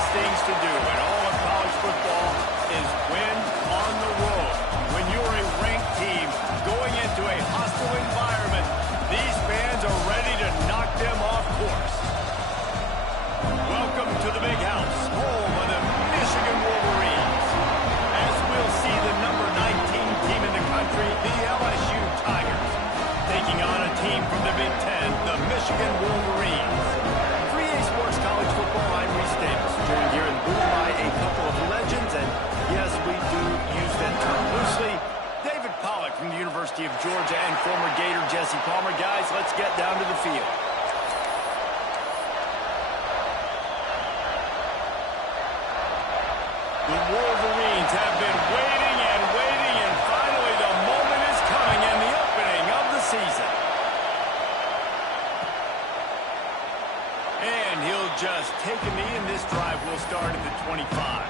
toughest things to do in all of college football is win on the road. When you're a ranked team going into a hostile environment, these fans are ready to knock them off course. Welcome to the Big House, home of the Michigan Wolverines. As we'll see the number 19 team in the country, the LSU Tigers, taking on a team from the Big Ten, the Michigan Wolverines. 3A Sports College Football, I'm Reese Davis, joined here in the booth by a couple of legends, and yes, we do use that term loosely. David Pollack from the University of Georgia and former Gator Jesse Palmer. Guys, let's get down to the field. The Wolverines have been waiting and waiting, and finally the moment is coming and the opening of the season. And he'll just take a knee, and this drive will start at the 25.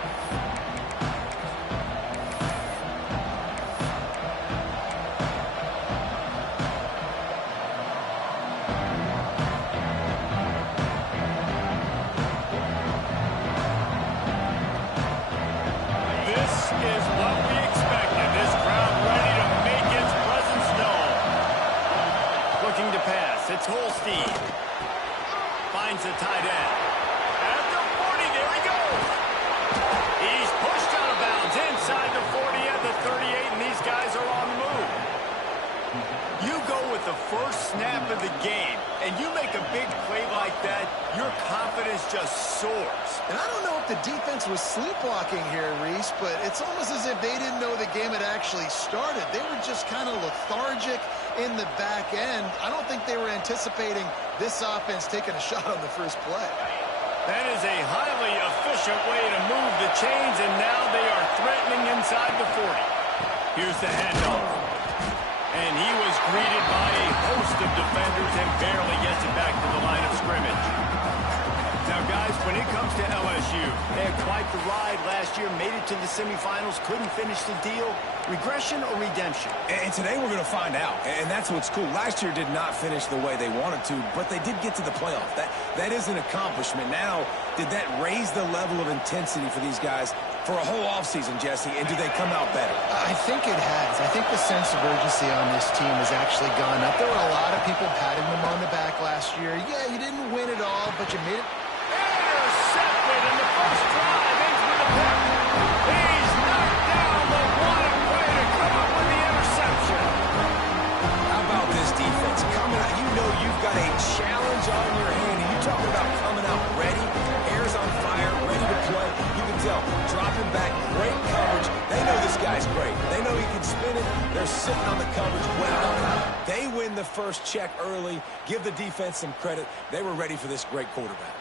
It's Holstein. Finds the tight end. At the 40, there he goes. He's pushed out of bounds inside the 40 at the 38, and these guys are on the move. You go with the first snap of the game, and you make a big play like that, your confidence just soars. And I don't know if the defense was sleepwalking here, Reese, but it's almost as if they didn't know the game had actually started. They were just kind of lethargic in the back end. I don't think they were anticipating this offense taking a shot on the first play. That is a highly efficient way to move the chains, and now they are threatening inside the 40. Here's the handoff. And he was greeted by a host of defenders and barely gets it back to the line of scrimmage. Now, guys, when it comes to LSU, they had quite the ride last year, made it to the semifinals, couldn't finish the deal. Regression or redemption? And today we're going to find out, and that's what's cool. Last year did not finish the way they wanted to, but they did get to the playoff. That is an accomplishment. Now, did that raise the level of intensity for these guys for a whole offseason, Jesse, and do they come out better? I think it has. I think the sense of urgency on this team has actually gone up. There were a lot of people patting them on the back last year. Yeah, you didn't win it all, but you made it. Intercepted in the first drive into the pick. He's knocked down the one way to come up with the interception. How about this defense coming out? You know you've got a challenge on your hand, and you talking about coming out ready, hair's on fire, ready to play. You can tell, dropping back, great coverage. They know this guy's great. They know he can spin it. They're sitting on the coverage well. They win the first check early. Give the defense some credit. They were ready for this great quarterback.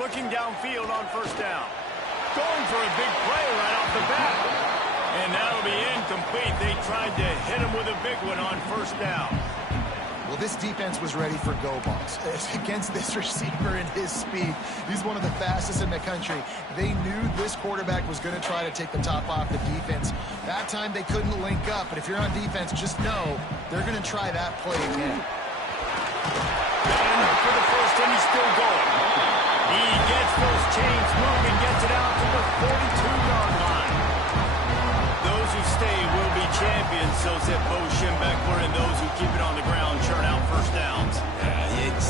Looking downfield on first down. Going for a big play right off the bat. And that'll be incomplete. They tried to hit him with a big one on first down. Well, this defense was ready for go balls. Against this receiver and his speed, he's one of the fastest in the country. They knew this quarterback was going to try to take the top off the defense. That time they couldn't link up, but if you're on defense, just know they're going to try that play again. Got him for the first, and he's still going. He gets those chains moving, gets it out to the 42-yard line. Those who stay will be champions, so said Bo Schembechler, and those who keep it on the ground churn out first downs.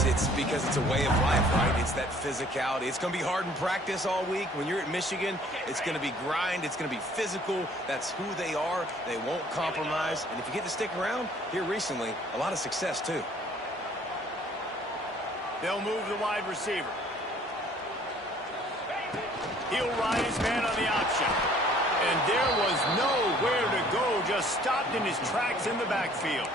It's because it's a way of life, right? It's that physicality. It's going to be hard in practice all week. When you're at Michigan, it's going to be grind. It's going to be physical. That's who they are. They won't compromise. And if you get to stick around here recently, a lot of success, too. They'll move the wide receiver. He'll ride his man on the option. And there was nowhere to go, just stopped in his tracks in the backfield.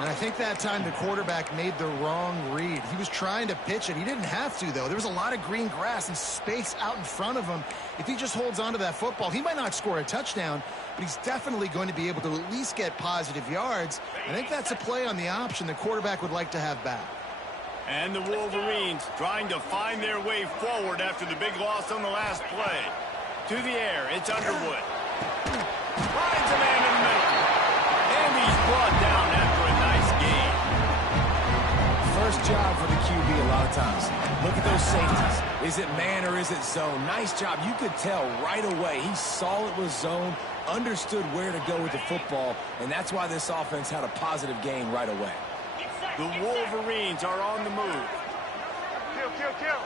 And I think that time the quarterback made the wrong read. He was trying to pitch it. He didn't have to, though. There was a lot of green grass and space out in front of him. If he just holds on to that football, he might not score a touchdown, but he's definitely going to be able to at least get positive yards. I think that's a play on the option the quarterback would like to have back. And the Wolverines trying to find their way forward after the big loss on the last play. To the air, it's Underwood. Finds a man in the middle. And he's brought down after a nice gain. of times. Look at those safeties. Is it man or is it zone? Nice job. You could tell right away. He saw it was zone, understood where to go with the football, and that's why this offense had a positive gain right away. The Wolverines are on the move. Kill.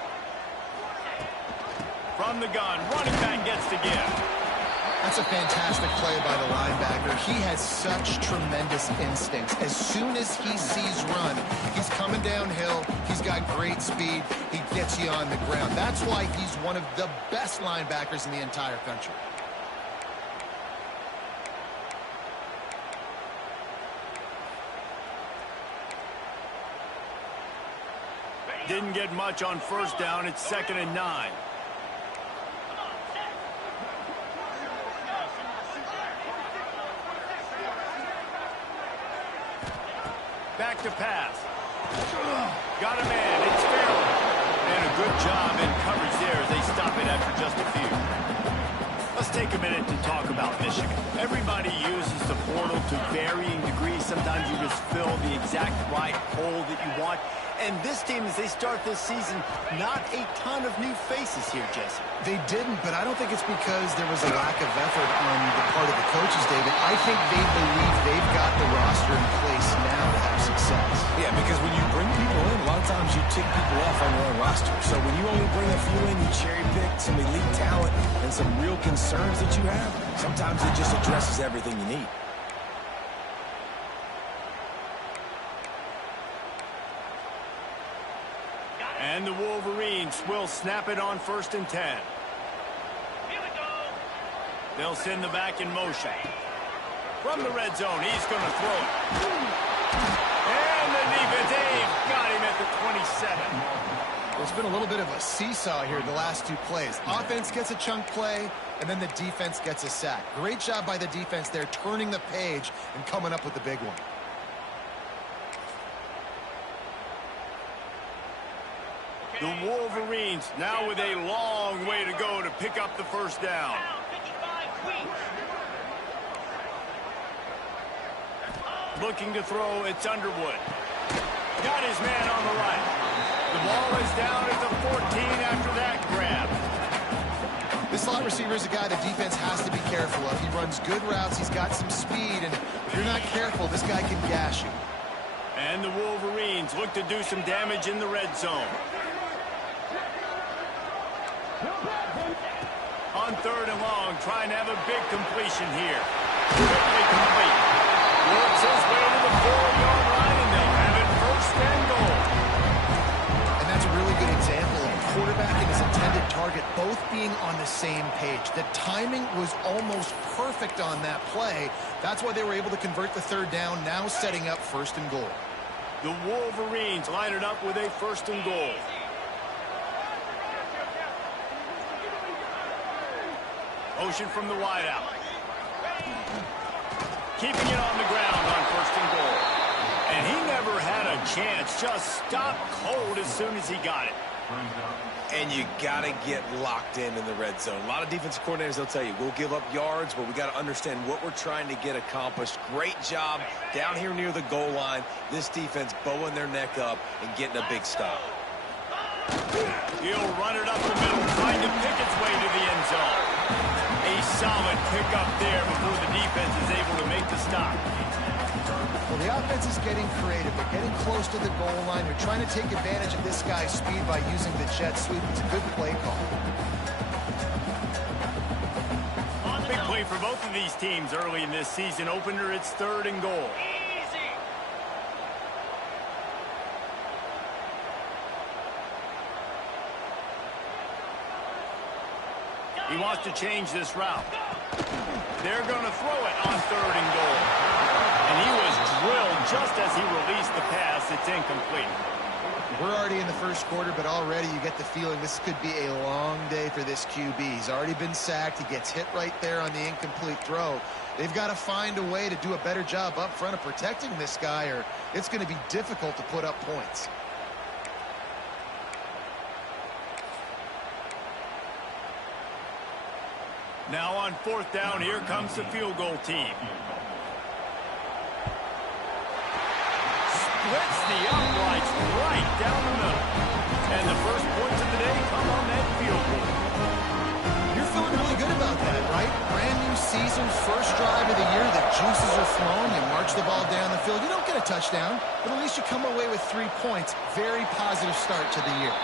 From the gun, running back gets to give. That's a fantastic play by the linebacker. He has such tremendous instincts. As soon as he sees run, he's coming downhill. He's got great speed. He gets you on the ground. That's why he's one of the best linebackers in the entire country. Didn't get much on first down. It's 2nd and 9. Back to pass. Got a man. It's Farrell. And a good job in coverage there as they stop it after just a few. Let's take a minute to talk about Michigan. Everybody uses the portal to varying degrees. Sometimes you just fill the exact right hole that you want. And this team, as they start this season, not a ton of new faces here, Jesse. They didn't, but I don't think it's because there was a lack of effort on the part of the coaches, David. I think they believe they've got the roster in place now to have success. Yeah, because when you bring people in, a lot of times you tick people off on your own roster. So when you only bring a few in, you cherry pick some elite talent and some real concerns that you have, sometimes it just addresses everything you need. And the Wolverines will snap it on 1st and 10. Here we go. They'll send the back in motion. From the red zone, he's going to throw it. And the defense, they've got him at the 27. There's been a little bit of a seesaw here the last two plays. Offense gets a chunk play, and then the defense gets a sack. Great job by the defense there, turning the page and coming up with the big one. The Wolverines now with a long way to go to pick up the first down. Looking to throw, it's Underwood. Got his man on the right. The ball is down at the 14 after that grab. This slot receiver is a guy the defense has to be careful of. He runs good routes, he's got some speed, and if you're not careful, this guy can gash you. And the Wolverines look to do some damage in the red zone. On 3rd and long, trying to have a big completion here. Quickly complete. Works his way to the 4-yard line, and they'll have it 1st and goal. And that's a really good example of a quarterback and his intended target both being on the same page. The timing was almost perfect on that play. That's why they were able to convert the 3rd down, now setting up 1st and goal. The Wolverines line it up with a 1st and goal. Motion from the wideout. Keeping it on the ground on 1st and goal. And he never had a chance. Just stopped cold as soon as he got it. And you got to get locked in the red zone. A lot of defensive coordinators, they'll tell you, we'll give up yards, but we got to understand what we're trying to get accomplished. Great job down here near the goal line. This defense bowing their neck up and getting a big stop. He'll run it up the middle, trying to pick its way to the end zone. A solid pickup there before the defense is able to make the stop. Well, the offense is getting creative. They're getting close to the goal line. They're trying to take advantage of this guy's speed by using the jet sweep. It's a good play call. Big play for both of these teams early in this season opener. It's 3rd and goal. He wants to change this route. They're going to throw it on 3rd and goal. And he was drilled just as he released the pass. It's incomplete. We're already in the 1st quarter, but already you get the feeling this could be a long day for this QB. He's already been sacked. He gets hit right there on the incomplete throw. They've got to find a way to do a better job up front of protecting this guy, or it's going to be difficult to put up points. Now on 4th down, here comes the field goal team. Splits the uprights right down the middle. And the first points of the day come on that field goal. You're feeling really good about that, right? Brand new season, first drive of the year. The juices are flowing. You march the ball down the field. You don't get a touchdown, but at least you come away with 3 points. Very positive start to the year.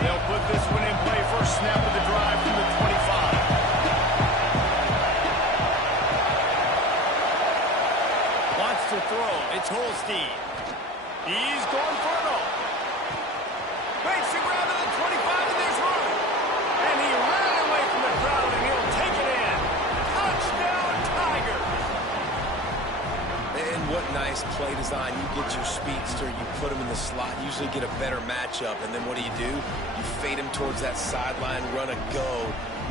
They'll put this one in play first snap of the drive from the 25. Wants to throw. It's Holstein. He's going for it all. Makes the grab at the 25, and there's room. And he ran away from the crowd, and he'll take it in. Touchdown, Tigers. And what nice play design. You get your speedster, you put him in the slot, usually get a better matchup, and then what do? You fade him towards that sideline, run a go.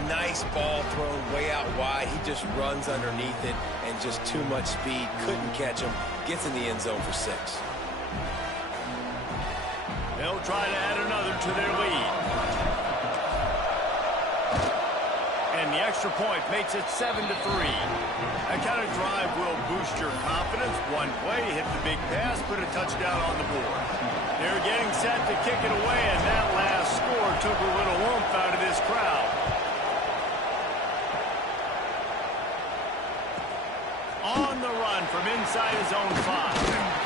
Nice ball thrown way out wide. He just runs underneath it, and just too much speed. Couldn't catch him. Gets in the end zone for 6. They'll try to add another to their lead. And the extra point makes it 7-3. That kind of drive will boost your confidence. One play, hit the big pass, put a touchdown on the board. They're getting set to kick it away, and that last score took a little oomph out of this crowd. On the run from inside his own 5.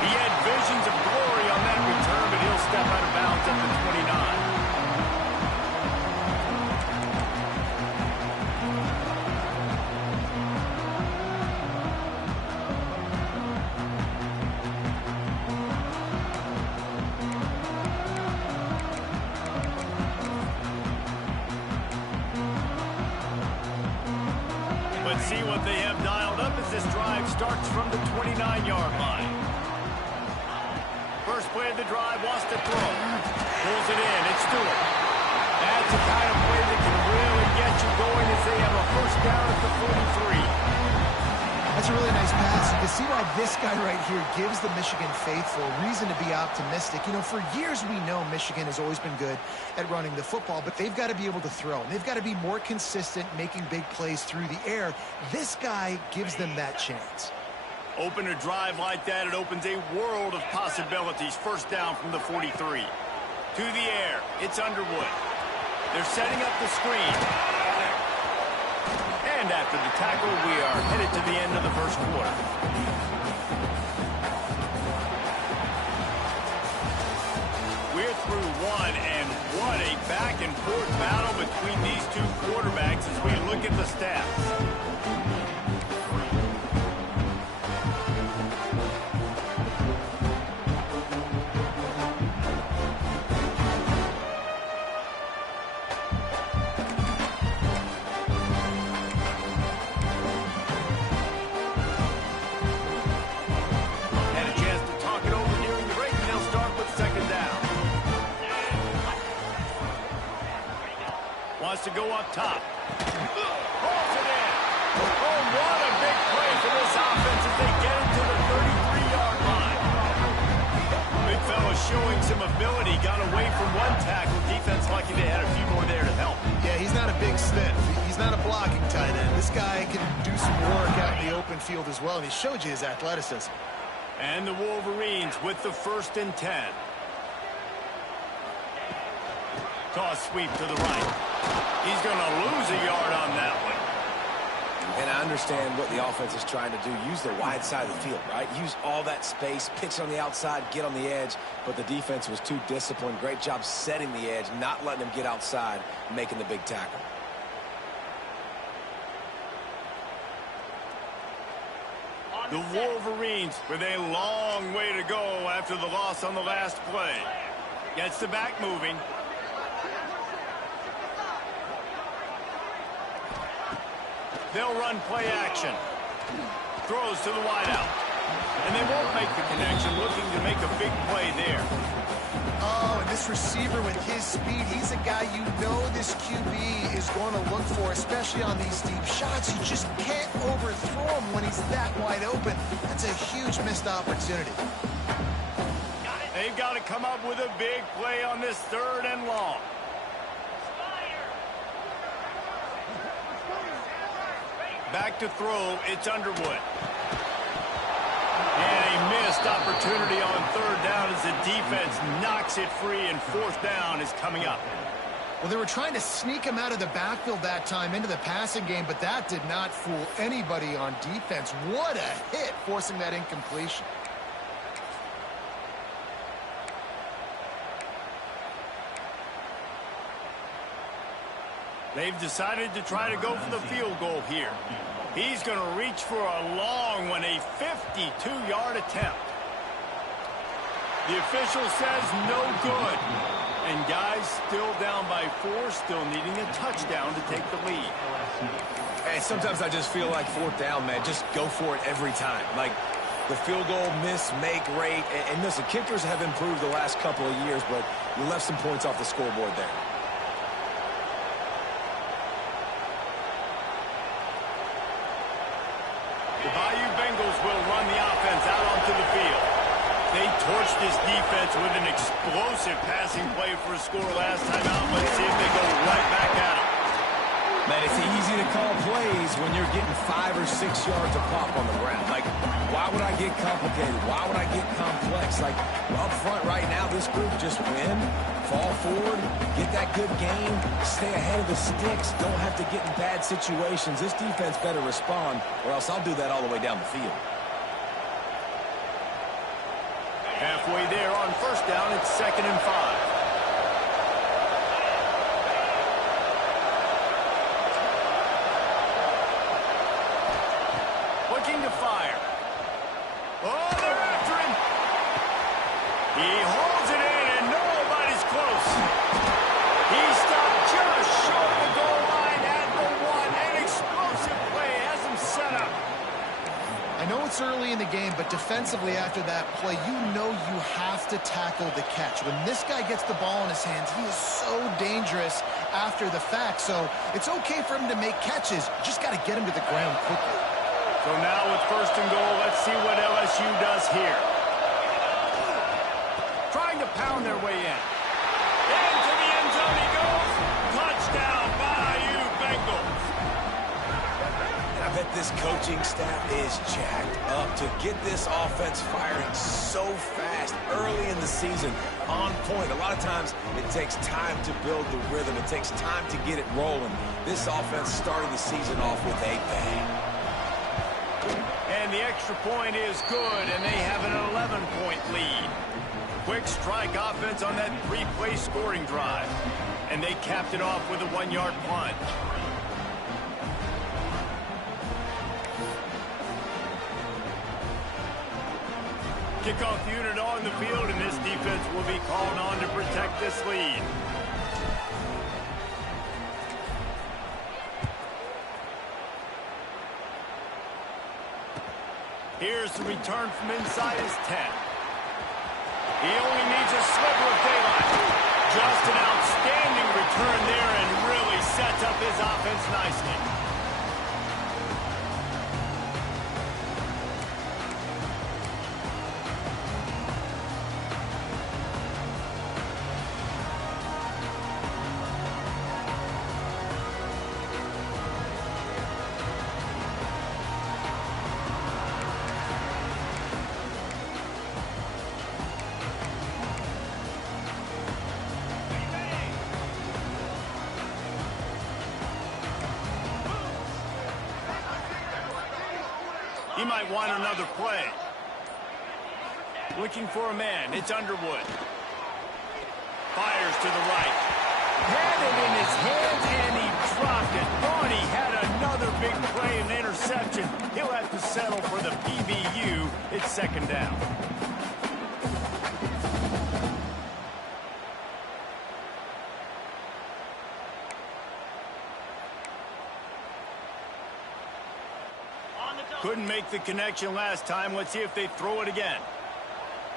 He had visions of glory on that return, but he'll step out of bounds at the 29. But see what they have dialed up as this drive starts from the 29-yard line. First play of the drive, wants to throw. Pulls it in, it's Stewart. That's the kind of play that can really get you going as they have a first down at the 43. That's a really nice pass. You can see why this guy right here gives the Michigan faithful reason to be optimistic. You know, for years we know Michigan has always been good at running the football, but they've got to be able to throw. They've got to be more consistent making big plays through the air. This guy gives them that chance. Open a drive like that, it opens a world of possibilities. First down from the 43. To the air, it's Underwood. They're setting up the screen. And after the tackle, we are headed to the end of the first quarter. We're through one, and what a back-and-forth battle between these two quarterbacks as we look at the stats. To go up top. Pulls it in. Oh, what a big play for this offense as they get into the 33-yard line. Big fella showing some ability. Got away from one tackle. Defense lucky they had a few more there to help. Yeah, he's not a big stiff. He's not a blocking tight end. This guy can do some work out in the open field as well, and he showed you his athleticism. And the Wolverines with the 1st and 10. Toss sweep to the right. He's going to lose a yard on that one. And I understand what the offense is trying to do. Use the wide side of the field, right? Use all that space, pitch on the outside, get on the edge. But the defense was too disciplined. Great job setting the edge, not letting them get outside, making the big tackle. The Wolverines with a long way to go after the loss on the last play. Gets the back moving. They'll run play action. Throws to the wideout. And they won't make the connection, looking to make a big play there. Oh, and this receiver with his speed, he's a guy you know this QB is going to look for, especially on these deep shots. You just can't overthrow him when he's that wide open. That's a huge missed opportunity. They've got to come up with a big play on this 3rd and long. Back to throw, it's Underwood. And a missed opportunity on 3rd down as the defense knocks it free, and 4th down is coming up. Well, they were trying to sneak him out of the backfield that time into the passing game, but that did not fool anybody on defense. What a hit, forcing that incompletion. They've decided to try to go for the field goal here. He's going to reach for a long one, a 52-yard attempt. The official says no good. And guys still down by 4, still needing a touchdown to take the lead. Hey, sometimes I just feel like 4th down, man. Just go for it every time. Like the field goal miss, make rate. And listen, kickers have improved the last couple of years, but you left some points off the scoreboard there. The Bayou Bengals will run the offense out onto the field. They torched this defense with an explosive passing play for a score last time out. Let's see if they go right back at it. Man, it's easy to call plays when you're getting 5 or 6 yards of pop on the ground. Like, why would I get complicated? Why would I get complex? Like, up front right now, this group just win, fall forward, get that good game, stay ahead of the sticks, don't have to get in bad situations. This defense better respond, or else I'll do that all the way down the field. Halfway there on 1st down, it's 2nd and 5. Looking to fire. Oh, they're after him. He holds it in, and nobody's close. He stopped just short of the goal line at the 1. An explosive play has him set up. I know it's early in the game, but defensively after that play, you know you have to tackle the catch. When this guy gets the ball in his hands, he is so dangerous after the fact. So it's okay for him to make catches. You just got to get him to the ground quickly. So now with 1st and goal, let's see what LSU does here. Trying to pound their way in. Into the end zone he goes. Touchdown, Bayou Bengals. I bet this coaching staff is jacked up to get this offense firing so fast early in the season, on point. A lot of times it takes time to build the rhythm. It takes time to get it rolling. This offense started the season off with a bang. And the extra point is good, and they have an 11-point lead. Quick strike offense on that 3-play scoring drive. And they capped it off with a 1-yard plunge. Kickoff unit on the field, and this defense will be called on to protect this lead. Here's the return from inside his 10. He only needs a sliver of daylight. Just an outstanding return there and really sets up his offense nicely. He might want another play. Looking for a man. It's Underwood. Fires to the right. Had it in his hands, and he dropped it. Thought he had another big play and interception. He'll have to settle for the PBU. It's 2nd down. Couldn't make the connection last time. Let's see if they throw it again.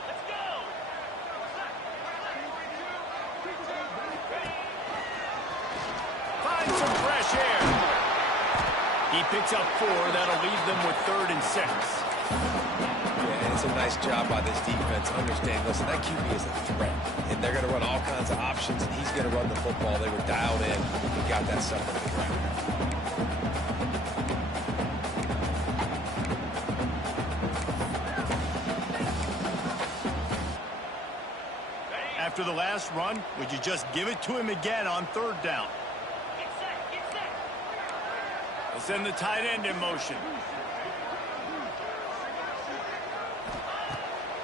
Let's go. Find some fresh air. He picks up 4. That'll leave them with 3rd and 6. Yeah, That's a nice job by this defense. Understand, listen, that QB is a threat, and they're going to run all kinds of options, and he's going to run the football. They were dialed in and got that stuff on the ground. After the last run, would you just give it to him again on third down? We'll send the tight end in motion.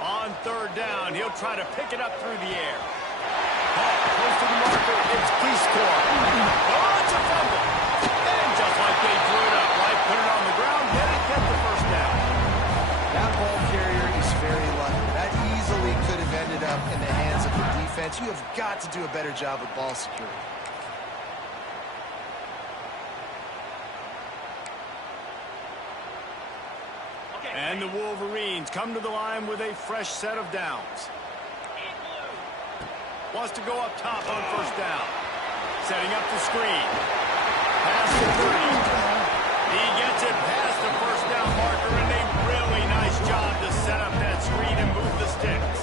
On third down, he'll try to pick it up through the air. Close to the marker, it's Peacecore. Oh, it's a fumble. And just like they drew it up, right, put it on the ground, didn't get the first down. That ball carrier is very lucky. That easily could have ended up in the hands of the defense. You have got to do a better job with ball security. And the Wolverines come to the line with a fresh set of downs. Wants to go up top on first down. Setting up the screen. Pass to 30. He gets it past the first down marker, and a really nice job to set up that screen and move the sticks.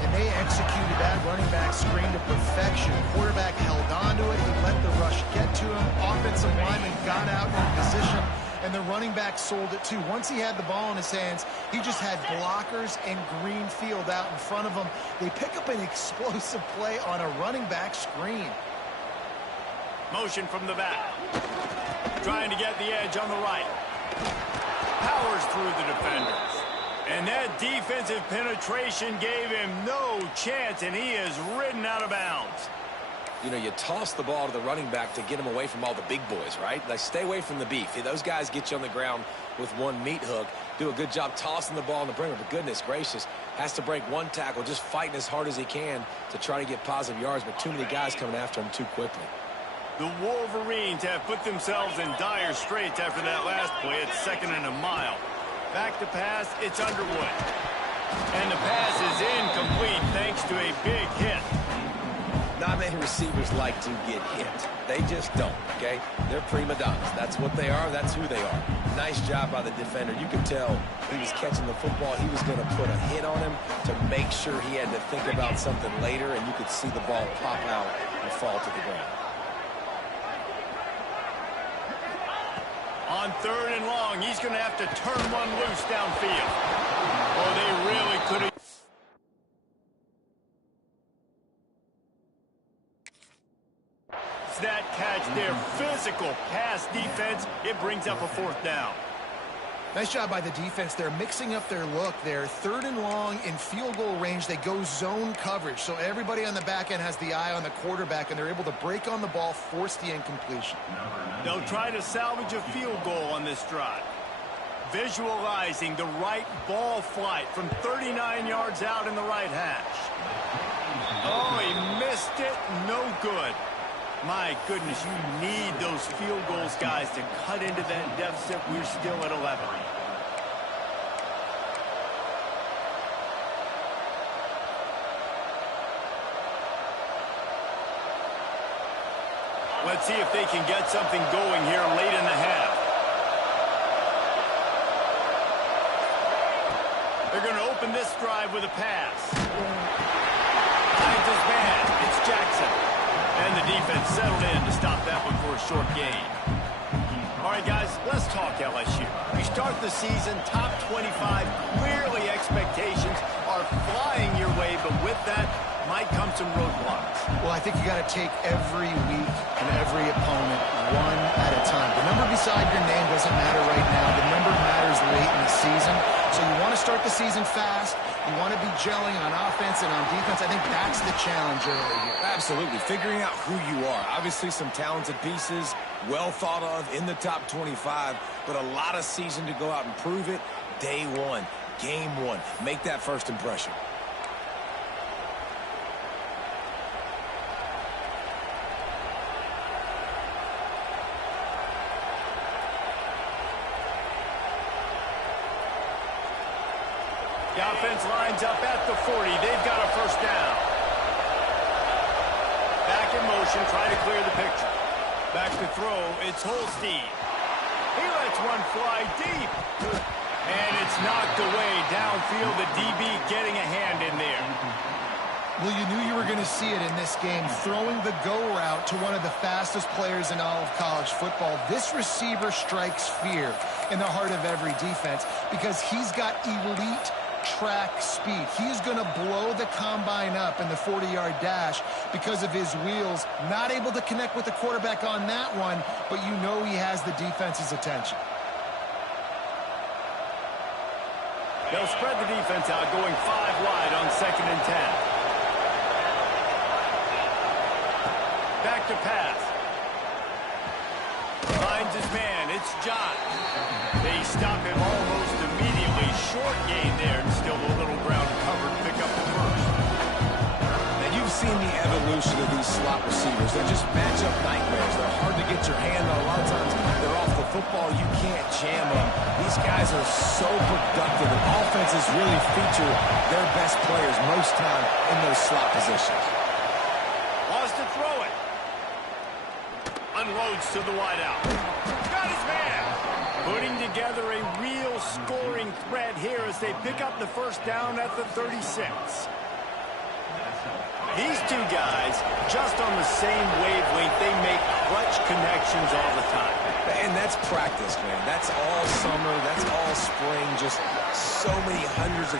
And they executed that running back screen to perfection. Quarterback held on to it. He let the rush get to him. Offensive lineman got out in position. And the running back sold it too. Once he had the ball in his hands, he just had blockers and green field out in front of him. They pick up an explosive play on a running back screen. Motion from the back. Trying to get the edge on the right. Powers through the defenders. And that defensive penetration gave him no chance, and he is ridden out of bounds. You know, you toss the ball to the running back to get him away from all the big boys, right? Like, stay away from the beef. Those guys get you on the ground with one meat hook, do a good job tossing the ball on the perimeter, but goodness gracious, has to break one tackle, just fighting as hard as he can to try to get positive yards, but too many guys coming after him too quickly. The Wolverines have put themselves in dire straits after that last play. It's 2nd and a mile. Back to pass, it's Underwood. And the pass is incomplete thanks to a big hit. Not many receivers like to get hit. They just don't, okay? They're prima donnas. That's what they are. That's who they are. Nice job by the defender. You could tell he was catching the football. He was going to put a hit on him to make sure he had to think about something later, and you could see the ball pop out and fall to the ground. On 3rd and long, he's going to have to turn one loose downfield. Oh, they really could have. That catch there, physical pass defense, it brings up a 4th down. Nice job by the defense. They're mixing up their look. They're 3rd and long in field goal range. They go zone coverage, so everybody on the back end has the eye on the quarterback, and they're able to break on the ball, force the incompletion. They'll try to salvage a field goal on this drive. Visualizing the right ball flight from 39 yards out in the right hash. Oh, he missed it. No good. My goodness, you need those field goals, guys, to cut into that deficit. We're still at 11. Let's see if they can get something going here late in the half. They're going to open this drive with a pass. Finds his man. It's Jackson. And the defense settled in to stop that one for a short gain. All right, guys, let's talk LSU. We start the season top 25. Clearly, expectations are flying your way, but with that might come some roadblocks. Well, I think you got to take every week and every opponent one at a time. The number beside your name doesn't matter right now. The number matters late in the season. So you want to start the season fast. You want to be gelling on offense and on defense. I think that's the challenge early here. Absolutely. Figuring out who you are. Obviously, some talented pieces, well thought of in the top 25, but a lot of season to go out and prove it. Day one, game one. Make that first impression. The offense lines up at the 40. They've got a first down. Back in motion, trying to clear the picture. Back to throw, it's Holstein. He lets one fly deep. And it's knocked away downfield. The DB getting a hand in there. Well, you knew you were going to see it in this game, throwing the go route to one of the fastest players in all of college football. This receiver strikes fear in the heart of every defense because he's got elite track speed. He's going to blow the combine up in the 40-yard dash because of his wheels. Not able to connect with the quarterback on that one, but you know he has the defense's attention. They'll spread the defense out, going 5 wide on 2nd and 10. Back to pass. Finds his man. It's John. They stop him almost immediately. Short gain there, and still a little ground covered. Pick up the first. Now, you've seen the evolution of these slot receivers. They're just matchup nightmares. They're hard to get your hand on. A lot of times, they're off the football. You can't jam them. These guys are so productive, and offenses really feature their best players most time in those slot positions. Wants to throw it. Unloads to the wideout. Got his man. Putting together a real scoring threat here as they pick up the first down at the 36. These two guys, just on the same wavelength, they make clutch connections all the time. And that's practice, man. That's all summer. That's all spring. Just so many hundreds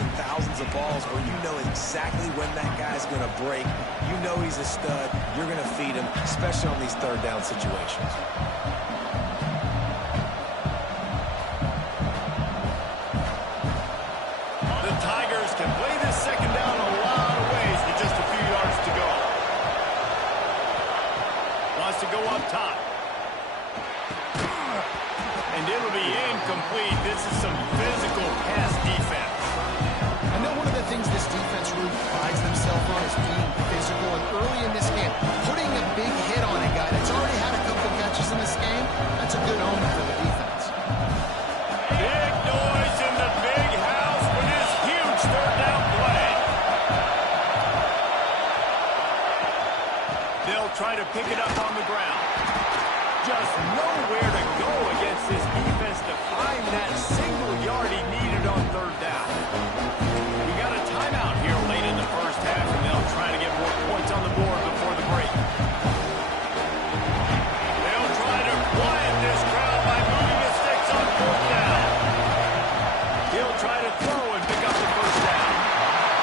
and thousands of balls where you know exactly when that guy's going to break. You know he's a stud. You're going to feed him, especially on these third down situations. The Tigers can play this second down a lot of ways with just a few yards to go. Wants to go up top. And it'll be incomplete. This is some physical pass defense. I know one of the things this defense really prides themselves on is being physical. And early in this game, putting a big hit on a guy that's already had a couple catches in this game, that's a good omen for the defense. Big noise in the big house for this huge third down play. They'll try to pick it up on the ground. Just nowhere to go against this defense to find that single yard he needed on third down. We got a timeout here late in the first half, and they'll try to get more points on the board before the break. They'll try to quiet this crowd by moving the sticks on fourth down. He'll try to throw and pick up the first down.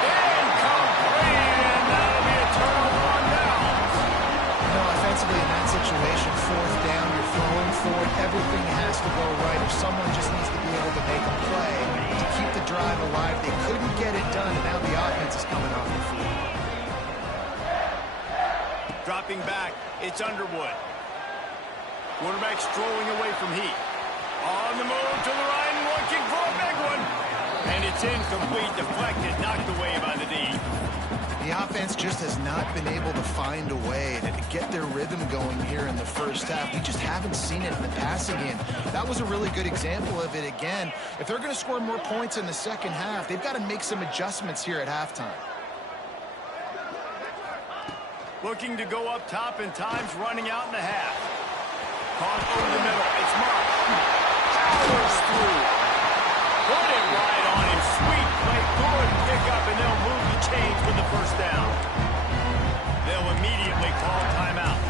Incomplete, and that'll be a turnover on downs. You know, offensively in that situation, fourth down, you're throwing for it. Everything has to go right, or someone just needs to be able to make a play to keep the drive alive. They couldn't get it done, and now the offense is coming off the field. Dropping back, it's Underwood. Quarterback strolling away from Heat. On the move to the right and looking for a big one. And it's incomplete, deflected, knocked away by the D. The offense just has not been able to find a way to get their rhythm going here in the first half. We just haven't seen it in the passing game. That was a really good example of it again. If they're going to score more points in the second half, they've got to make some adjustments here at halftime. Looking to go up top, and time's running out in the half. Caught over the middle. It's Mark. Powers through. Put it right on him. Sweet play. Good pickup, and they'll move the chains with the first down. They'll immediately call timeout.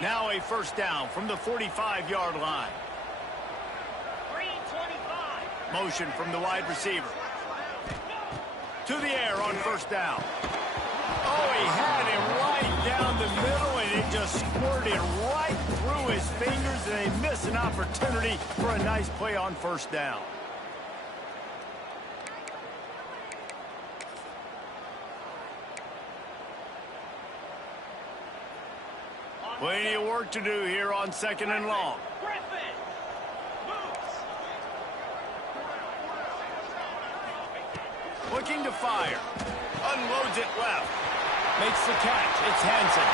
Now a first down from the 45-yard line. 325. Motion from the wide receiver. To the air on first down. Oh, he had him right down the middle, and it just squirted right through his fingers, and they miss an opportunity for a nice play on first down. Plenty of work to do here on second and long. Griffin moves. Looking to fire. Unloads it left. Makes the catch. It's Hansen.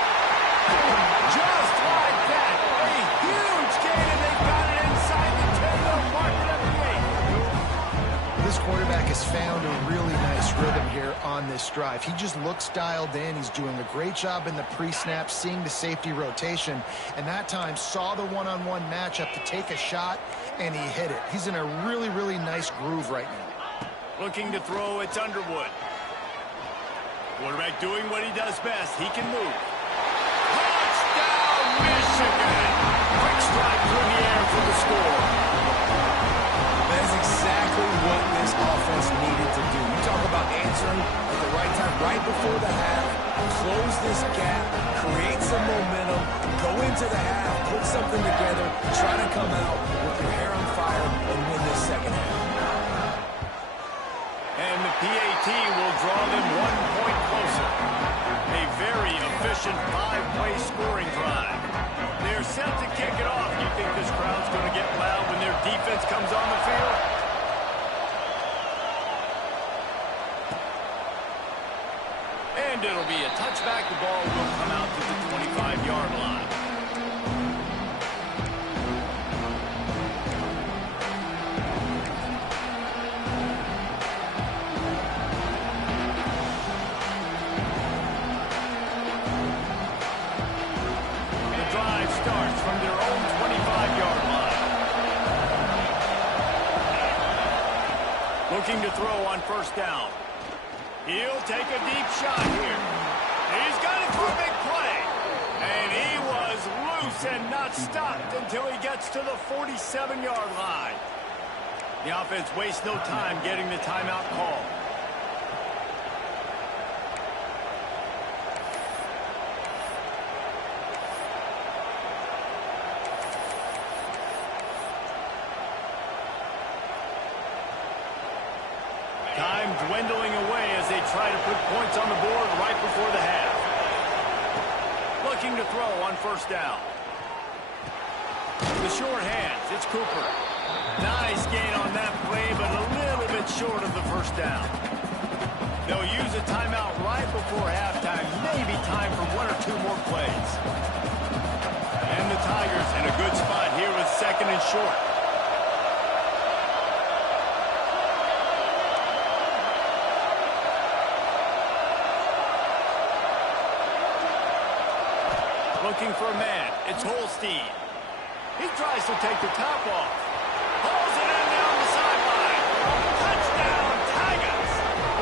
Just like that. A huge gain, and they got it inside the 10-yard marker at the 8. This quarterback has found a really nice rhythm here on this drive. He just looks dialed in. He's doing a great job in the pre-snap, seeing the safety rotation, and that time saw the one-on-one matchup to take a shot, and he hit it. He's in a really, really nice groove right now. Looking to throw, it's Underwood. Quarterback doing what he does best. He can move. Touchdown, Michigan! Quick strike through the air for the score. That is exactly what this offense needed to do. You talk about answering at the right time, right before the half, close this gap, create some momentum, go into the half, put something together, try to come out with your hair on fire and win this second half. And the PAT will draw them 1 point closer. A very efficient 5-play scoring drive. They're set to kick it off. You think this crowd's going to get loud when their defense comes on the field? And it'll be a touchback. The ball will come out to the 25-yard line. Starts from their own 25-yard line. Looking to throw on first down. He'll take a deep shot here. He's got it for a big play. And he was loose and not stopped until he gets to the 47-yard line. The offense wastes no time getting the timeout call. Time dwindling away as they try to put points on the board right before the half. Looking to throw on first down. The short hands, it's Cooper. Nice gain on that play, but a little bit short of the first down. They'll use a timeout right before halftime. Maybe time for 1 or 2 more plays. And the Tigers in a good spot here with second and short. Looking for a man. It's Holstein. He tries to take the top off. Pulls it in down the sideline. Touchdown, Tigers.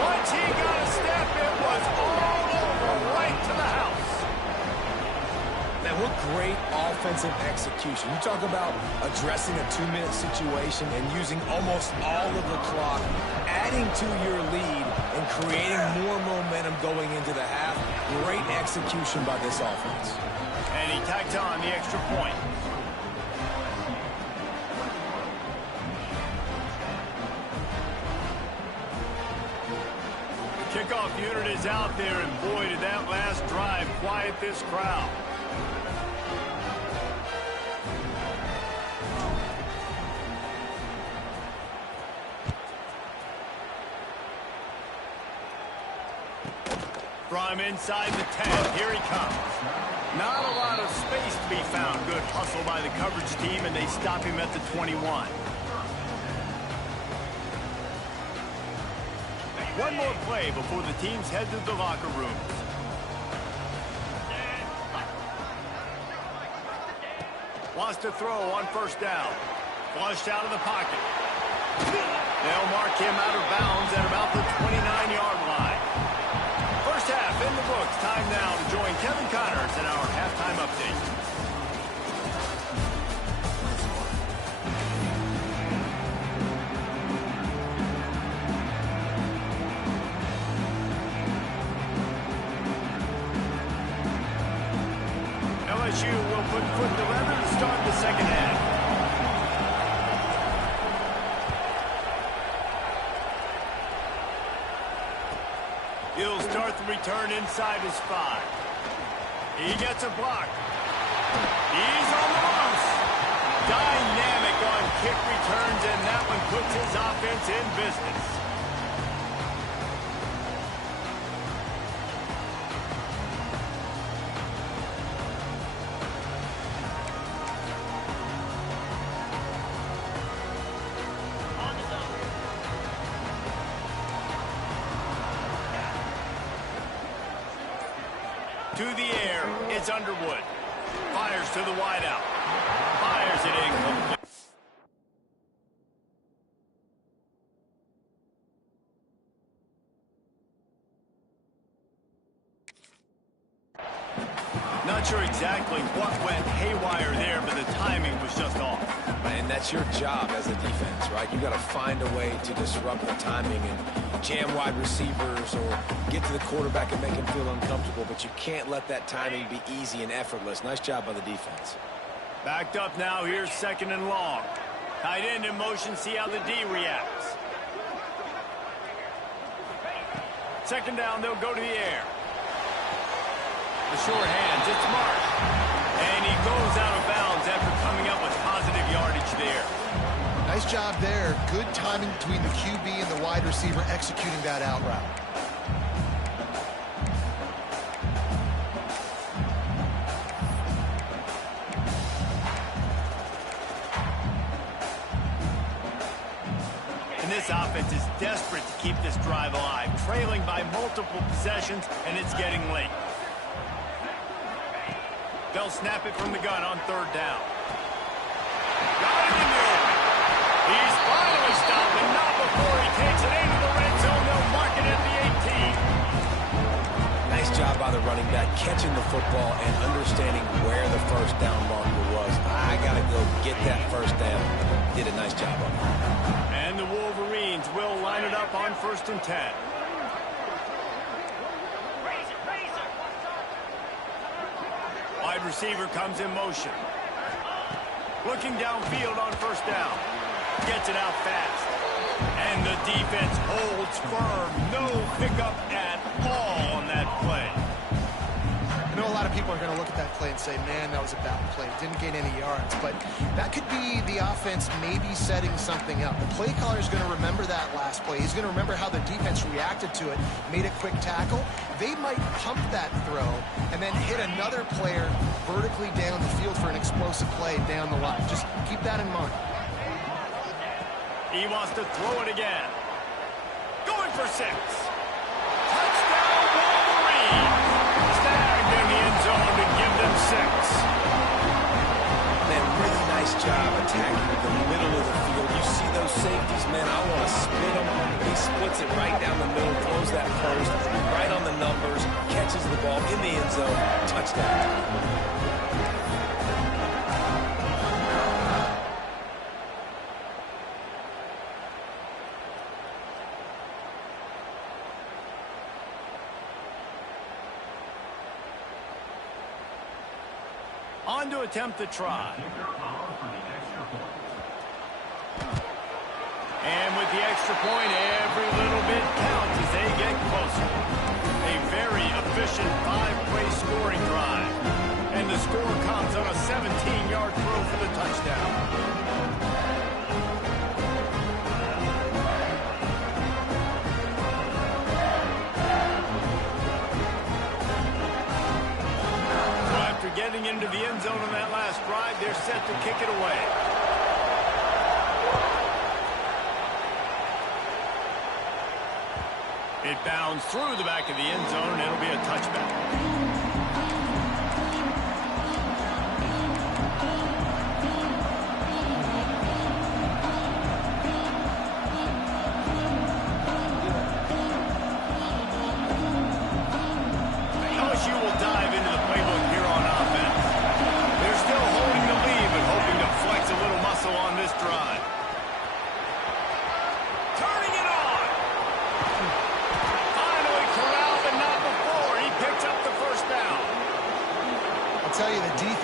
Once he got a step, it was all over right to the house. Man, what great offensive execution. You talk about addressing a 2-minute situation and using almost all of the clock, adding to your lead and creating more momentum going into the half. Great execution by this offense. And he tacked on the extra point. The kickoff unit is out there, and boy, did that last drive quiet this crowd. From inside the 10, here he comes. Not a lot of space to be found. Good hustle by the coverage team, and they stop him at the 21. One more play before the teams head to the locker rooms. Wants to throw on first down. Flushed out of the pocket. They'll mark him out of bounds at about the 29-yard line. First half in the books. Time now to join Kevin Connors in our halftime update. LSU will put foot to leather to start the second half. He'll start the return inside his 5. He gets a block. He's on the loose. Dynamic on kick returns, and that one puts his offense in business. to the air. It's Underwood. Fires to the wideout. Fires it incomplete. Not sure exactly what went haywire there, but the timing was just off. And that's your job as a defense, right? You got to find a way to disrupt the timing and jam wide receivers or get to the quarterback and make him feel uncomfortable, but you can't let that timing be easy and effortless. Nice job by the defense. Backed up now, here's 2nd and long. Tight end in motion, see how the D reacts. 2nd down, they'll go to the air. The short hands, it's Marsh. And he goes out of bounds after coming up with positive yardage there. Nice job there. Good timing between the QB and the wide receiver executing that out route. And this offense is desperate to keep this drive alive, trailing by multiple possessions, and it's getting late. They'll snap it from the gun on 3rd down. Got it in there. He's finally stopped, and not before he takes it into the red zone. They'll mark it at the 18. Nice job by the running back, catching the football and understanding where the 1st down marker was. I got to go get that 1st down. Did a nice job of it. And the Wolverines will line it up on 1st and 10. Wide receiver comes in motion. Looking downfield on 1st down. Gets it out fast. And the defense holds firm. No pickup at all on that play. I know a lot of people are going to look at that play and say, man, that was a bad play. Didn't gain any yards. But that could be the offense maybe setting something up. The play caller is going to remember that last play. He's going to remember how the defense reacted to it, made a quick tackle. They might pump that throw and then hit another player vertically down the field for an explosive play down the line. Just keep that in mind. He wants to throw it again. Going for 6. Touchdown, Wolverines. Snagged in the end zone to give them 6. Man, really nice job attacking the middle of the field. You see those safeties, man, I want to split them. He splits it right down the middle, throws that post, right on the numbers, catches the ball in the end zone, touchdown. On to attempt the try. And with the extra point, every little bit counts as they get closer. A very efficient 5-play scoring drive. And the score comes on a 17-yard throw for the touchdown. Getting into the end zone on that last drive, they're set to kick it away. It bounds through the back of the end zone, and it'll be a touchback.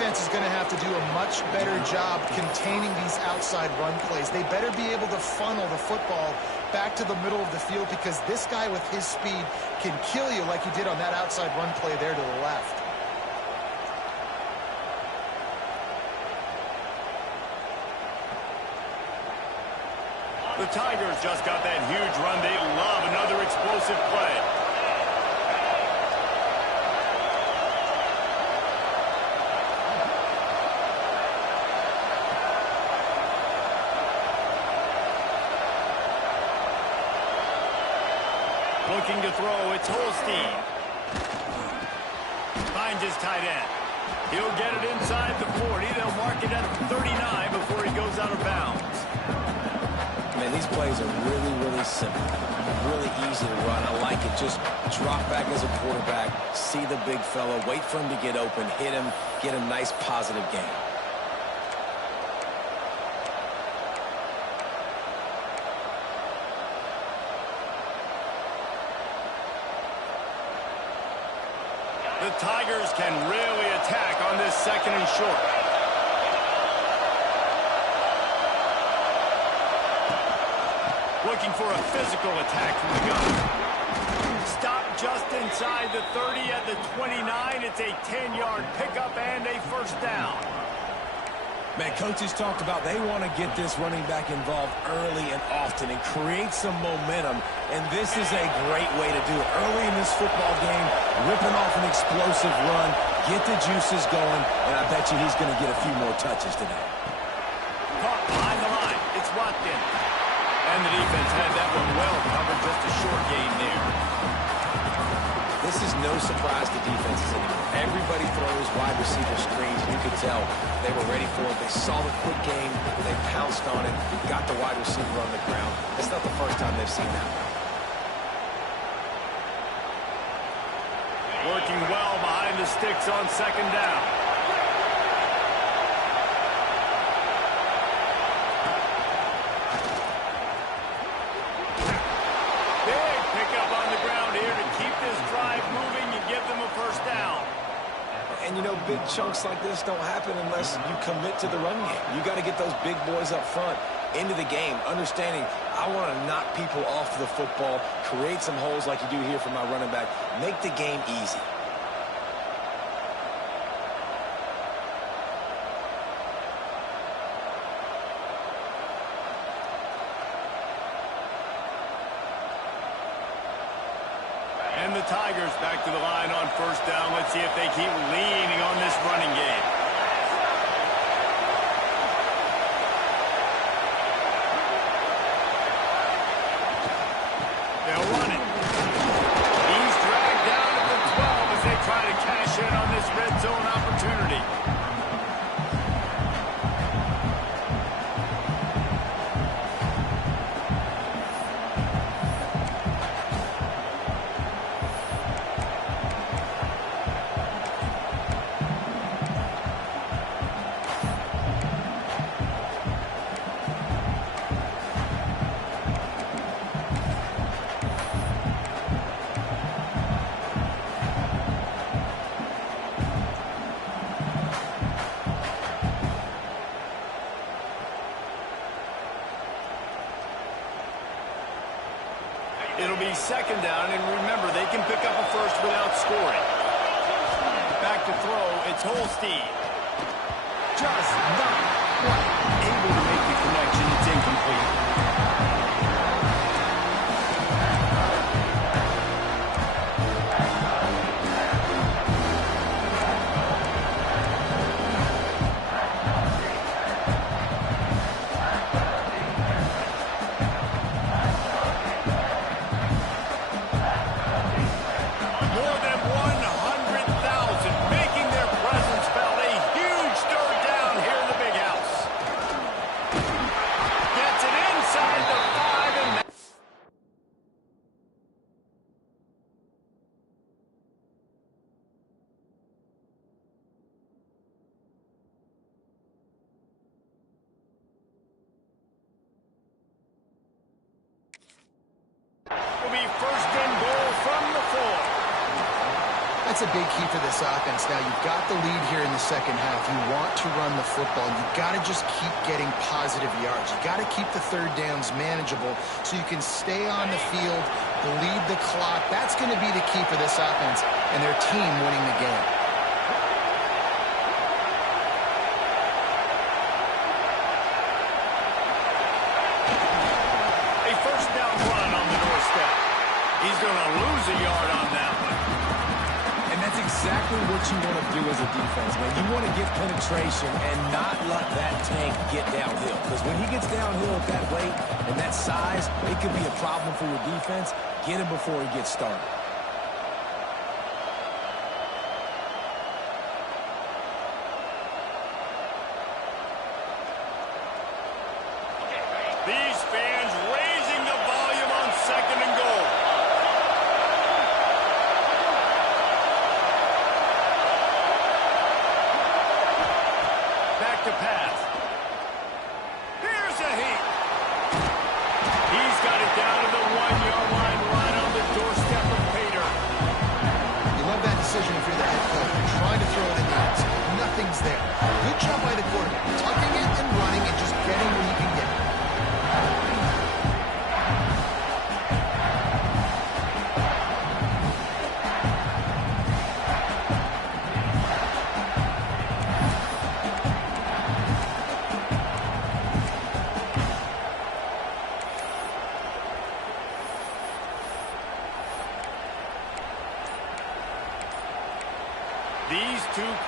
Is going to have to do a much better job containing these outside run plays. They better be able to funnel the football back to the middle of the field, because this guy with his speed can kill you like he did on that outside run play there to the left. The Tigers just got that huge run. They love another explosive play. Looking to throw, it's Holstein. finds his tight end. He'll get it inside the 40. They'll mark it at the 39 before he goes out of bounds. Man, these plays are really, really simple. Really easy to run. I like it. Just drop back as a quarterback, see the big fella, wait for him to get open, hit him, get a nice positive gain. The Tigers can really attack on this 2nd and short. Looking for a physical attack from the gun. Stop just inside the 30 at the 29. It's a 10-yard pickup and a first down. Man, coaches talked about they want to get this running back involved early and often and create some momentum, and this is a great way to do it. Early in this football game, ripping off an explosive run, get the juices going, and I bet you he's going to get a few more touches today. Caught behind the line. It's Watkins. And the defense had that one well covered, just a short gain there. This is no surprise to defenses anymore. Everybody throws wide receiver screens, and you could tell they were ready for it. They saw the quick game, they pounced on it, got the wide receiver on the ground. It's not the first time they've seen that. Working well behind the sticks on 2nd down. Big pickup on the ground here to keep this drive moving and give them a first down. And, you know, big chunks like this don't happen unless you commit to the run game. You got to get those big boys up front into the game, understanding I want to knock people off the football, create some holes like you do here for my running back, make the game easy. And the Tigers back to the line on first down. Let's see if they keep leaning on this running game. They'll run it. He's dragged down at the 12 as they try to cash in on this red zone opportunity. It'll be 2nd down, and remember, they can pick up a first without scoring. Back to throw, it's Holstein. Just not quite able to make the connection. It's incomplete. Will be 1st and goal from the 4. That's a big key for this offense. Now, you've got the lead here in the 2nd half. You want to run the football. You've got to just keep getting positive yards. You've got to keep the 3rd downs manageable so you can stay on the field, bleed the clock. That's going to be the key for this offense and their team winning the game. A first down run on the doorstep. He's going to lose a yard on that one. And that's exactly what you want to do as a defense, man. You want to get penetration and not let that tank get downhill. Because when he gets downhill at that rate and that size, it could be a problem for your defense. Get him before he gets started.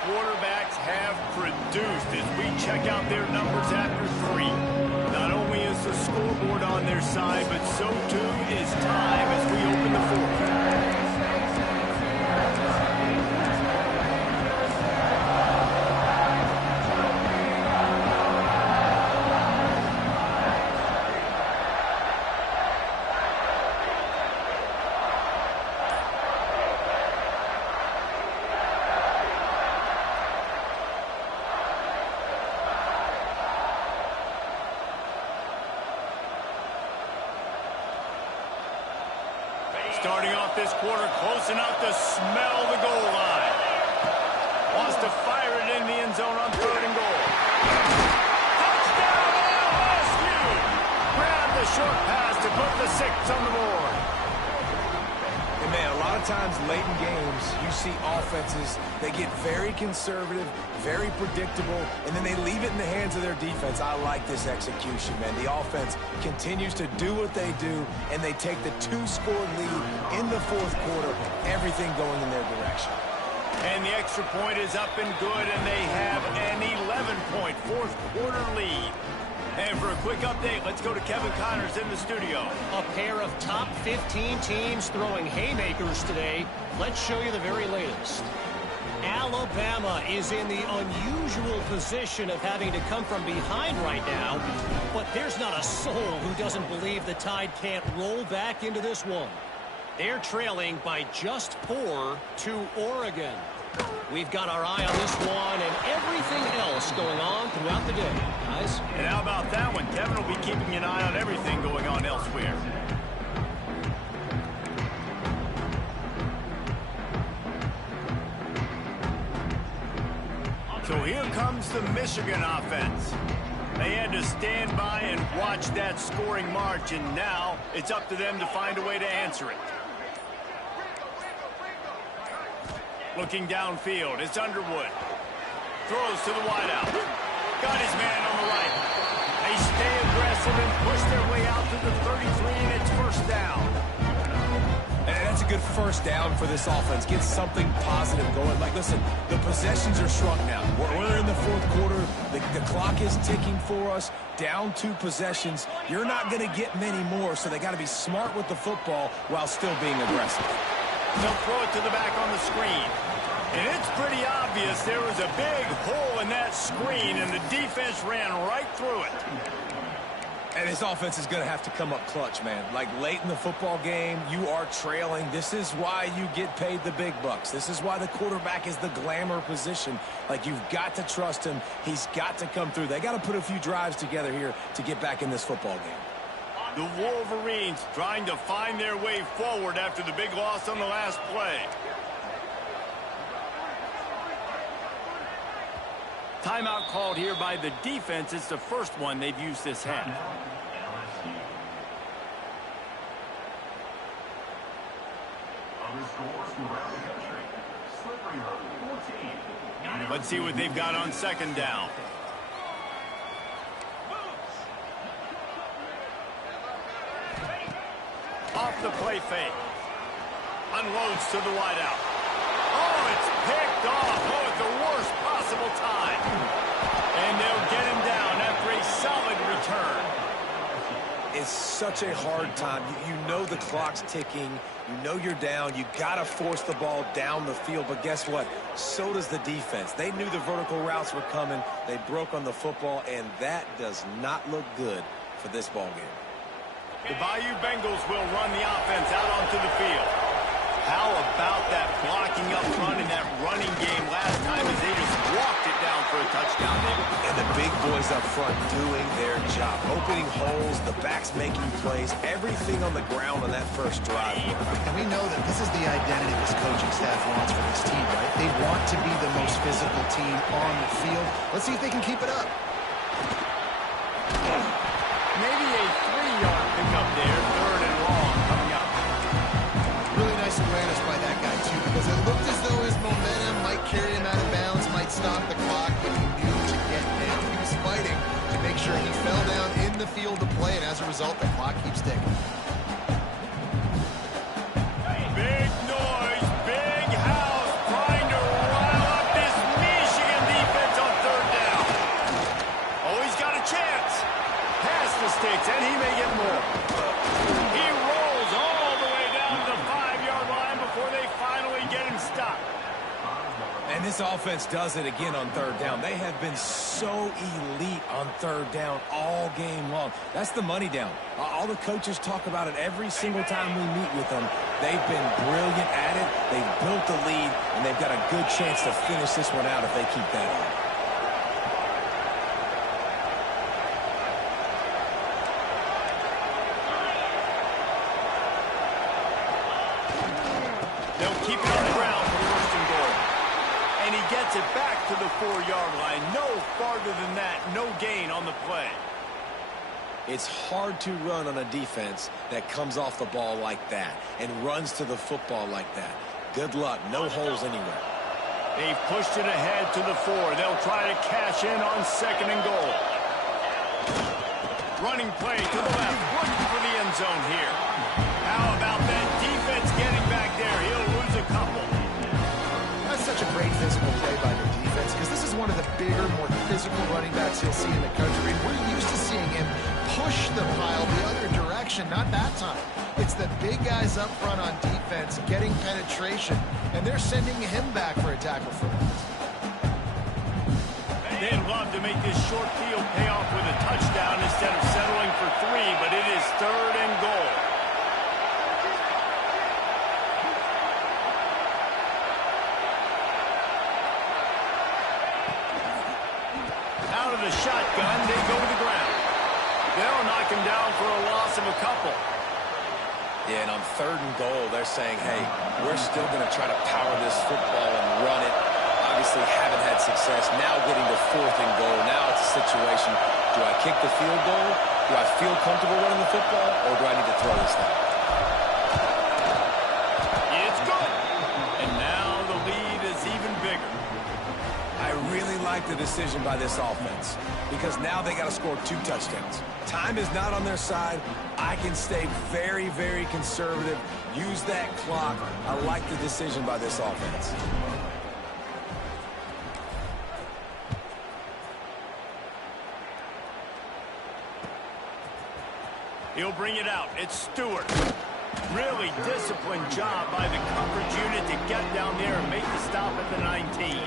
quarterbacks have produced as we check out their numbers after 3. Not only is the scoreboard on their side, but so too is time as we open the 4th. Starting off this quarter close enough to smell the goal line. Wants to fire it in the end zone on 3rd and goal. Touchdown LSU! Grab the short pass to put the 6 on the board. And man, a lot of times late in games, you see offenses, they get very conservative, very predictable, and then they leave it in the hands of their defense. I like this execution, man. The offense continues to do what they do, and they take the 2-score lead in the 4th quarter, everything going in their direction. And the extra point is up and good, and they have an 11-point 4th quarter lead. And for a quick update, let's go to Kevin Connors in the studio. A pair of top 15 teams throwing haymakers today. Let's show you the very latest. Alabama is in the unusual position of having to come from behind right now, but there's not a soul who doesn't believe the Tide can't roll back into this one. They're trailing by just 4 to Oregon. We've got our eye on this one and everything else going on throughout the day, guys. And how about that one? Kevin will be keeping an eye on everything going on elsewhere. So here comes the Michigan offense. They had to stand by and watch that scoring march, and now it's up to them to find a way to answer it. Looking downfield, it's Underwood. Throws to the wideout. Got his man on the right. They stay aggressive and push their way out to the 33, and it's 1st down. And that's a good 1st down for this offense. Get something positive going. Like, listen, the possessions are shrunk now. We're in the 4th quarter. The clock is ticking for us. Down 2 possessions. You're not going to get many more, so they got to be smart with the football while still being aggressive. They'll throw it to the back on the screen. And it's pretty obvious there was a big hole in that screen, and the defense ran right through it. And this offense is going to have to come up clutch, man. Like, late in the football game, you are trailing. This is why you get paid the big bucks. This is why the quarterback is the glamour position. Like, you've got to trust him. He's got to come through. They got to put a few drives together here to get back in this football game. The Wolverines trying to find their way forward after the big loss on the last play. Timeout called here by the defense. It's the first one they've used this half. Let's see what they've got on 2nd down. Off the play fake. Unloads to the wideout. Oh, it's picked off. Oh, at the worst possible time. And they'll get him down after a solid return. It's such a hard time. You know the clock's ticking. You know you're down. You got to force the ball down the field. But guess what? So does the defense. They knew the vertical routes were coming. They broke on the football, and that does not look good for this ball game. The Bayou Bengals will run the offense out onto the field. How about that blocking up front in that running game last time as they just walked it down for a touchdown there. And the big boys up front doing their job. Opening holes, the backs making plays, everything on the ground on that first drive. And we know that this is the identity this coaching staff wants for this team, right? They want to be the most physical team on the field. Let's see if they can keep it up. Maybe a 3-yard pickup there, 3rd and long coming up. Really nice awareness by that guy, too, because it looked as though his momentum might carry him out of bounds, might stop the clock, but he knew to get down. He was fighting to make sure he fell down in the field to play, and as a result, the clock keeps ticking. Big noise, big house, trying to rile up this offense does it again on third down. They have been so elite on third down all game long. That's the money down. All the coaches talk about it every single time we meet with them. They've been brilliant at it. They've built the lead, and they've got a good chance to finish this one out if they keep that up. They'll keep it on the ground for first and goal. And he gets it back to the 4-yard line. No farther than that. No gain on the play. It's hard to run on a defense that comes off the ball like that and runs to the football like that. Good luck. No holes anywhere. They've pushed it ahead to the 4. They'll try to cash in on second and goal. Running play to the left. Looking for the end zone here. How about that defense getting back there? He'll lose a couple. That's such a great physical play by the defense because this is one of the bigger, more physical running backs you'll see in the country. We're used to seeing him push the pile the other direction, not that time. It's the big guys up front on defense getting penetration, and they're sending him back for a tackle for that. They'd love to make this short field pay off with a touchdown instead of settling for 3, but it is third and goal. Out of the shotgun, they go to the ground. They'll knock him down for a loss of a couple. Yeah, and on third and goal, they're saying, hey, we're still going to try to power this football and run it. Obviously haven't had success. Now getting to fourth and goal. Now it's a situation, do I kick the field goal? Do I feel comfortable running the football? Or do I need to throw this thing? It's good. And now the lead is even bigger. I really like the decision by this offense because now they got to score 2 touchdowns. Time is not on their side. I can stay very, very conservative. Use that clock. I like the decision by this offense. He'll bring it out. It's Stewart. Really disciplined job by the coverage unit to get down there and make the stop at the 19.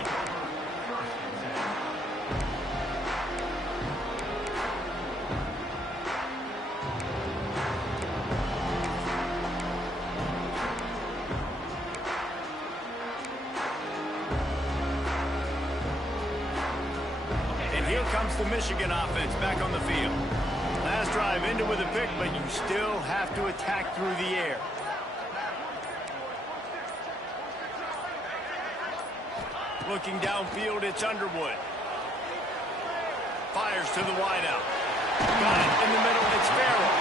And here comes the Michigan offense back on the field. Last drive ended with a pick, but you still have to attack through the air. Looking downfield, it's Underwood. Fires to the wideout. Got it in the middle, it's Farrell.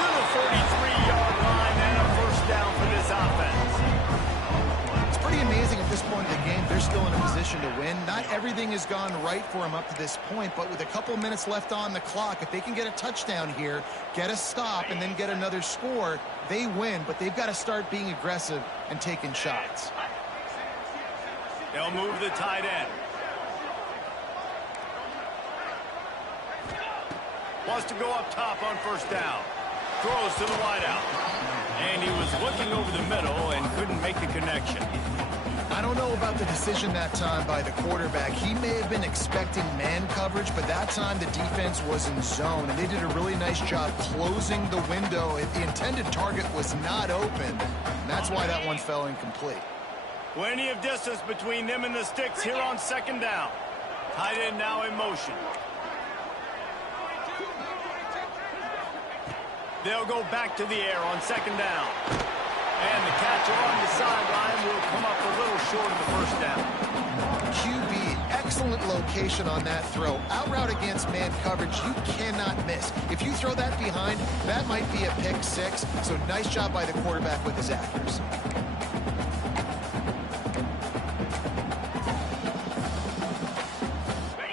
To the 43-yard line and a first down for this offense. It's pretty amazing at this point of the game. They're still in a position to win. Not everything has gone right for them up to this point, but with a couple minutes left on the clock, if they can get a touchdown here, get a stop, and then get another score, they win. But they've got to start being aggressive and taking shots. They'll move the tight end. Wants to go up top on first down. Throws to the wideout. And he was looking over the middle and couldn't make the connection. I don't know about the decision that time by the quarterback. He may have been expecting man coverage, but that time the defense was in zone, and they did a really nice job closing the window. If the intended target was not open, and that's why that one fell incomplete. Plenty of distance between them and the sticks here on second down. Tight end now in motion. They'll go back to the air on second down. And the catch along the sideline will come up a little short of the first down. QB, excellent location on that throw. Out route against man coverage, you cannot miss. If you throw that behind, that might be a pick six. So nice job by the quarterback with his accuracy.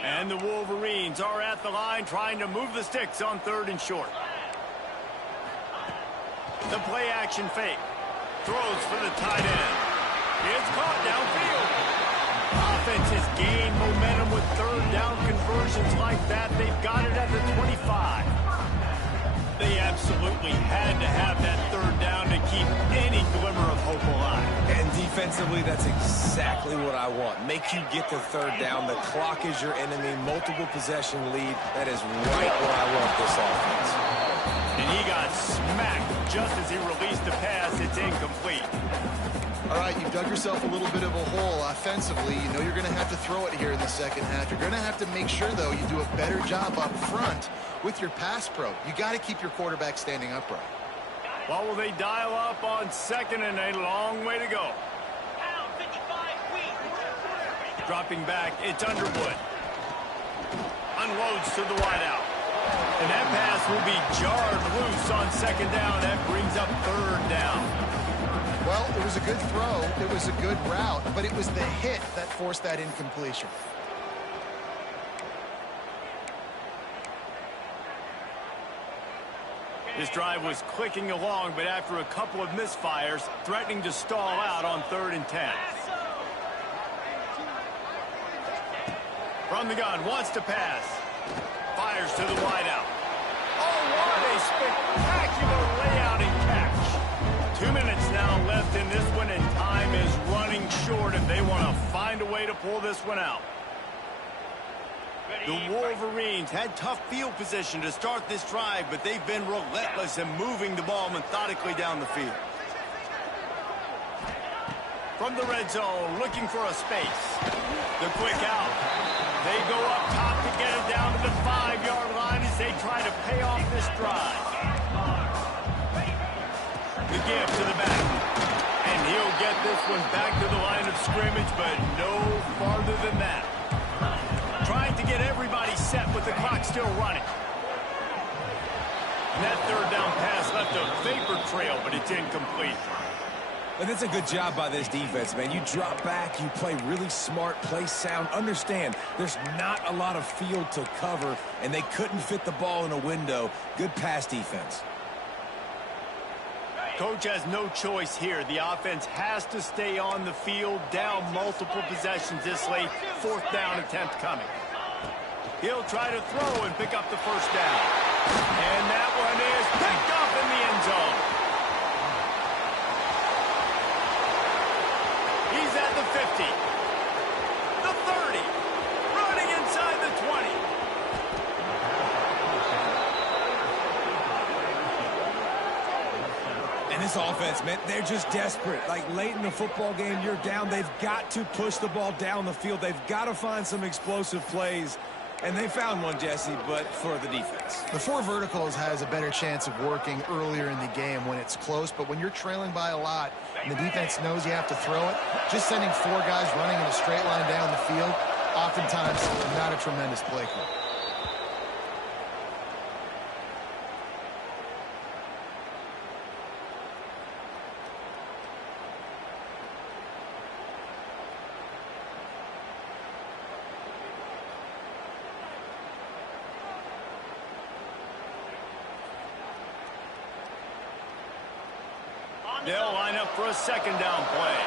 And the Wolverines are at the line trying to move the sticks on third and short. The play action fake. Throws for the tight end. It's caught downfield. Offense has gained momentum with third down conversions like that. They've got it at the 25. They absolutely had to have that third down to keep any glimmer of hope alive. And Offensively, that's exactly what I want. Make you get the third down. The clock is your enemy. Multiple possession lead. That is right where I want this offense. And he got smacked just as he released the pass. It's incomplete. All right, you've dug yourself a little bit of a hole offensively. You know you're going to have to throw it here in the second half. You're going to have to make sure, though, you do a better job up front with your pass pro. You got to keep your quarterback standing upright. What will they dial up on second and a long way to go? Dropping back, it's Underwood. Unloads to the wideout. And that pass will be jarred loose on second down. That brings up third down. Well, it was a good throw. It was a good route, but it was the hit that forced that incompletion. This drive was clicking along, but after a couple of misfires, threatening to stall out on 3rd and 10. From the gun, wants to pass. Fires to the wideout. Oh, what a spectacular layout and catch. 2 minutes now left in this one, and time is running short if they want to find a way to pull this one out. The Wolverines had tough field position to start this drive, but they've been relentless in moving the ball methodically down the field. From the red zone, looking for a space. The quick out. They go up top to get it down to the 5-yard line as they try to pay off this drive. The give to the back. And he'll get this one back to the line of scrimmage, but no farther than that. Trying to get everybody set with the clock still running. And that third down pass left a vapor trail, but it's incomplete. But that's a good job by this defense, man. You drop back, you play really smart, play sound. Understand, there's not a lot of field to cover, and they couldn't fit the ball in a window. Good pass defense. Coach has no choice here. The offense has to stay on the field, down multiple possessions this late. 4th down attempt coming. He'll try to throw and pick up the first down. And that one is picked up in the end zone. He's at the 50. The 30. Running inside the 20. And this offense, man, they're just desperate. Like late in the football game, you're down. They've got to push the ball down the field. They've got to find some explosive plays. And they found one, Jesse, but for the defense. The 4 verticals has a better chance of working earlier in the game when it's close, but when you're trailing by a lot and the defense knows you have to throw it, just sending 4 guys running in a straight line down the field, oftentimes not a tremendous play call. They'll line up for a second down play.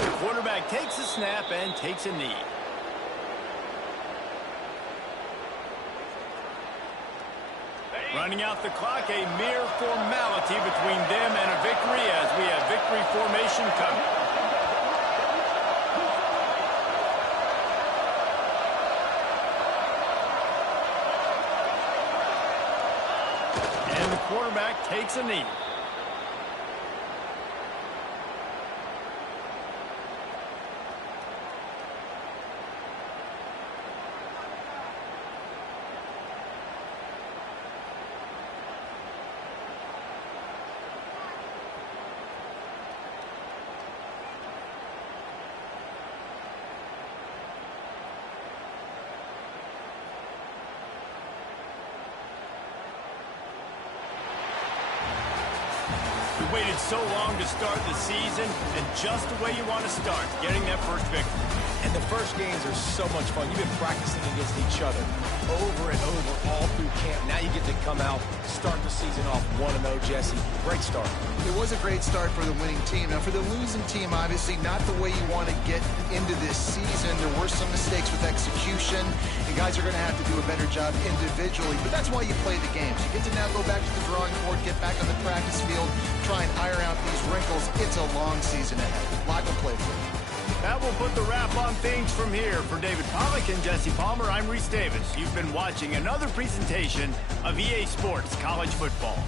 The quarterback takes a snap and takes a knee. Running out the clock, a mere formality between them and a victory as we have victory formation coming. And the quarterback takes a knee. You waited so long to start the season, and just the way you want to start, getting that first victory. And the first games are so much fun. You've been practicing against each other over and over all through camp. Now you get to come out, start the season off 1-0, Jesse. Great start. It was a great start for the winning team. Now, for the losing team, obviously not the way you want to get into this season. There were some mistakes with execution, and guys are going to have to do a better job individually. But that's why you play the games. You get to now go back to the drawing board, get back on the practice field, try and iron out these wrinkles. It's a long season ahead. A lot to play for. That will put the wrap on things from here. For David Pollack and Jesse Palmer, I'm Reese Davis. You've been watching another presentation of EA Sports College Football.